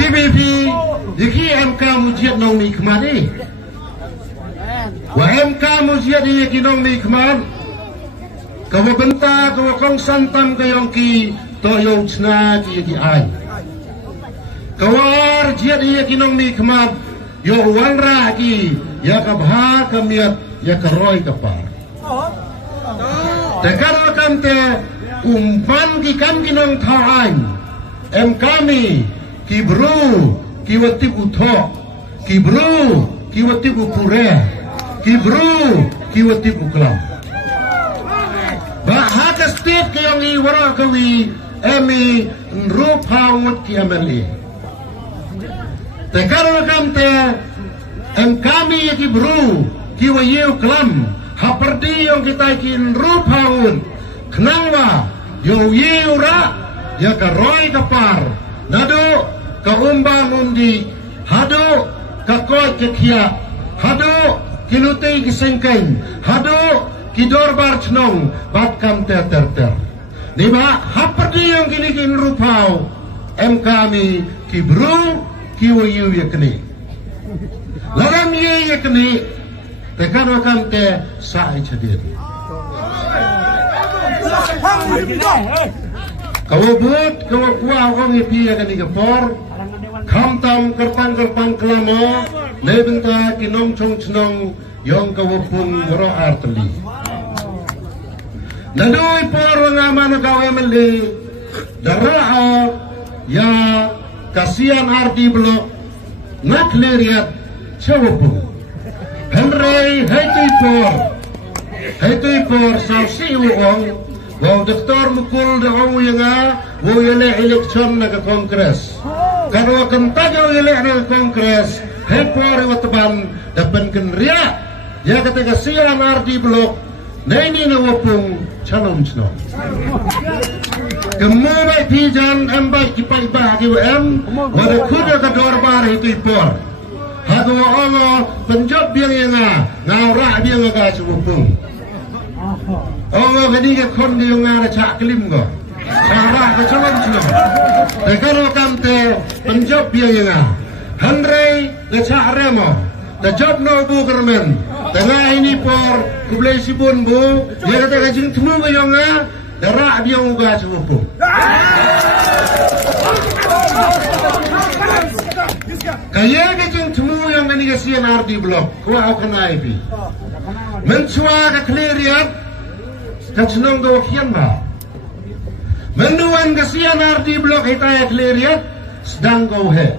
TVP iki MK mujiat nong ni kemari wa MK mujiat iki nong ni kemari kawa benta kawa kong santam kayong ki toyong chna iki ay kawar jiat iki nong ni kemari yo wanra ki ya kabha kamiat ya karoy kapar tekaro kamte umpan ki kam kinong thawan kami kibru kiwatib utho kibru kiwatib upure kibru kiwatib uklam bahak state kayong iwara kawi emi nrupawngot ki MLA tekaro kamte kami kibru kiwayew klam haperdi yung kita kin rupawngot kenangwa yo yeura ya karoy kapar nado ka umbang undi hado ka koy kekia hado kinutay kisengkeng hado kidor barchnong bat kam ter diba haperdi yung kinikin rupaw kami kibru kiwayu yakni laram ye yakni tekano kam te sa ichadir kawabut kawakwa kong ipi akan ikapor kamtam kerpang kelamo nebenta kinong chong chnong yong kawapung ro artli nadoy por nga mano kawemeli darao ya kasian arti blok nakleriat chawapung Henry Haitui por sausi uong Wow, Dr. Mukul dahong nga, wow yale eleksyon na ka-Kongres. Karo akan tagaw yale na ka-Kongres, hepore wataban, dapan kenria, ya ketika siang RD Blok, na ini na wapong challenge no. Kemubay pijan, ambay ipa-ipa HWM, wada kuda ka-dorbar Haitui por. Hagawa ongo, penjob biyang nga, ngawra biyang nga kasi wapong. Oh, ini ke kon di ngara cak kelim ko. Cara ke calon celom. Tekaro kamte penjob biaya nga. Handrei ke cak remo. The job no bu kermen. Tengah ini por kublai sibun bu. Dia kata kajing temu ke yang nga. Darah dia uga sepupu. Kaya kajing temu yang ini kasihan RD Blok. Kau akan aibi. Mencua ke kelirian. Kacnong gawakian ba? Menduan kasihan RD Blok hitaya keliriat sedang gawhe.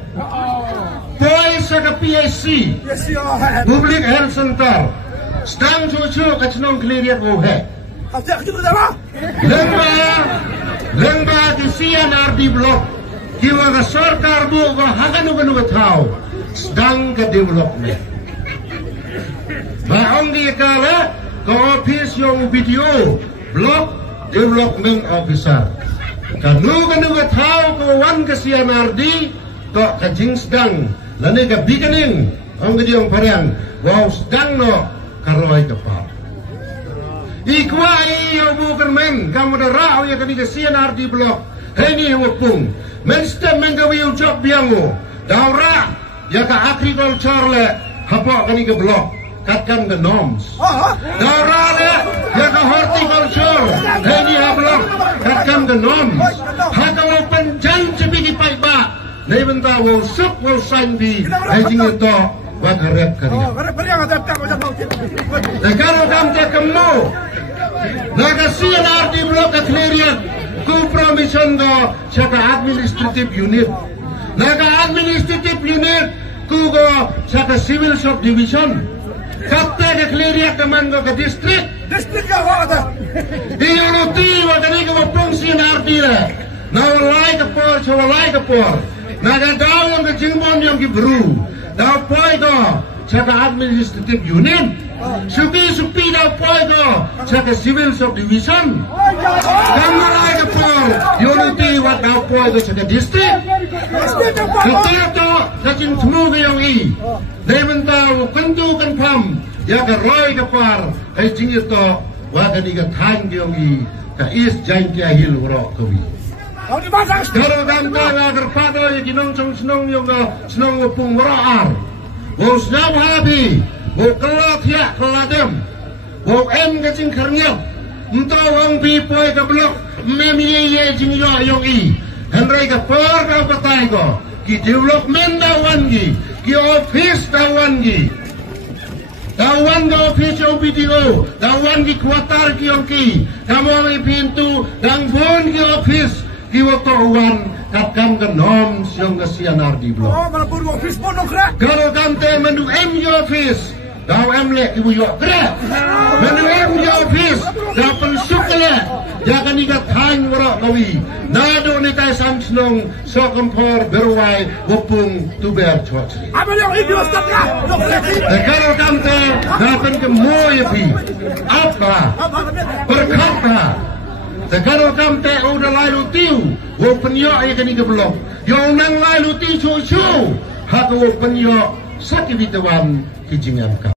Poy sa ka PSC Public Health Center sedang cucu kacnong keliriat gawhe. Lengba kasihan RD Blok kiwa ka sarkar bu ka haganu tau sedang ka development. Baong di kala ke office yung video Block Development Officer kanu tahu ko wan kasihan RD to kajing sedang lani ka beginning ang gidiyong parang wow sedang no karoy kapal ikwa iyo bukan men kamu darao ya kani kasihan RD Block heni wapung men stem menggawi ucap biango daura ya ka agriculture le hapok kani ke blok katkan the norms. Darale ya ka horticulture. Heni hablok katkan the norms. Hakaw panjang cibigi paiba. Nei benta wo sup wo sandi. Hejing ito wag harap kariya. Tekaro kamte kemmo. Nagasiyan RD Blok kaklerian. Ku promission do saka administrative unit. Naga administrative unit ku go saka civil subdivision. Kapte ke keliriak teman ke distrik ke apa? Dia nuti wakani ke fungsi narti le. Nawalai ke por, cawalai ke por. Naga daw yang ke jingbon yang ke bru. Daw poi ko saka administrative unit. Supi daw poi ko saka civil subdivision. Nawalai ke por, unity wat daw poi ko saka distrik. Kata kacing temu ke yang i. Nemen tahu kentu kan pam ya ke roy ke par kacing itu wakani ke tang yang i ka is jain ke hil ro kawi. Kalau gambar agar pada yang nong cong senong yang senong ngopung merar, bos nyam habi, bos kelat ya keladem, bos kecing kernyap, entah orang pipoi ke blok, memi ye jing yo yong i, henry ke per ke patai ko, ki development dawan gi, ki office dawan gi. Dawan ke office yang PDO, dawan ki kuatar ki yang ki, kamu ang pintu, dang bon ki office, ki watawan kapkan ke nom siang ke sianar di blok. Oh, mana pun office pun dong krak. Kalau kante mendu ki office, daw lek ibu yo krak. Mendu ki office, daw pensuk lek, jangan ikat hang warak kawi. Nado ni kai samsnong sokampor berwai wopung tuber chotri. Apa yang ini ustaz krak? Kalau kante dapat ke moye pi, apa berkata. Kalau kante udah lalu tiu, wopen yo ay kani ke blok. Yo nang lalu tiu chu chu, hak wopen yo sakit bitawan kijingan ka.